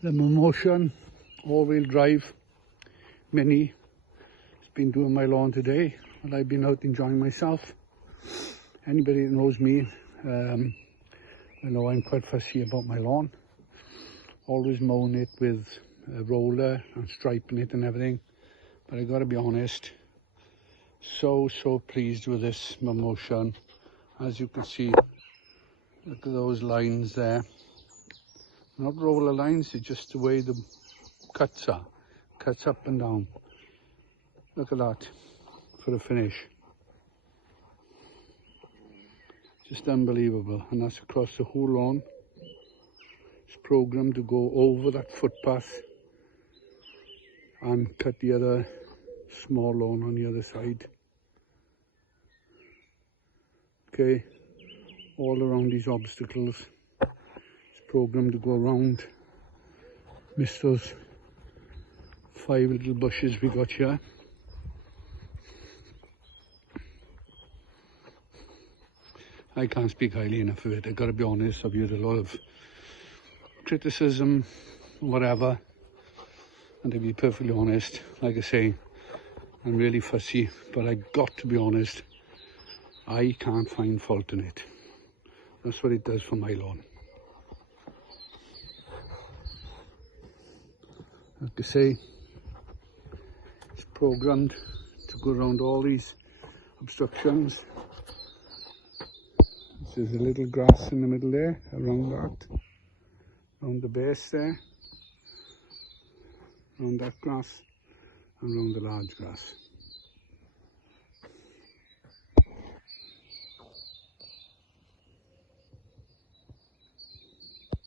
The Mammotion all-wheel drive Mini. It's been doing my lawn today, and I've been out enjoying myself. Anybody that knows me, I know I'm quite fussy about my lawn. Always mowing it with a roller and striping it and everything. But I gotta be honest, so pleased with this Mammotion. As you can see, look at those lines there. Not roller lines, it's just the way the cuts are. Cuts up and down. Look at that for the finish. Just unbelievable. And that's across the whole lawn. It's programmed to go over that footpath and cut the other small lawn on the other side. Okay, all around these obstacles. Programmed to go around. Miss those 5 little bushes we got here. I can't speak highly enough of it. I gotta be honest, I've heard a lot of criticism, whatever, and to be perfectly honest, like I say, I'm really fussy, but I got to be honest, I can't find fault in it. That's what it does for my lawn. Like I say, it's programmed to go around all these obstructions. There's a little grass in the middle there, around that, around the base there, around that grass, and around the large grass.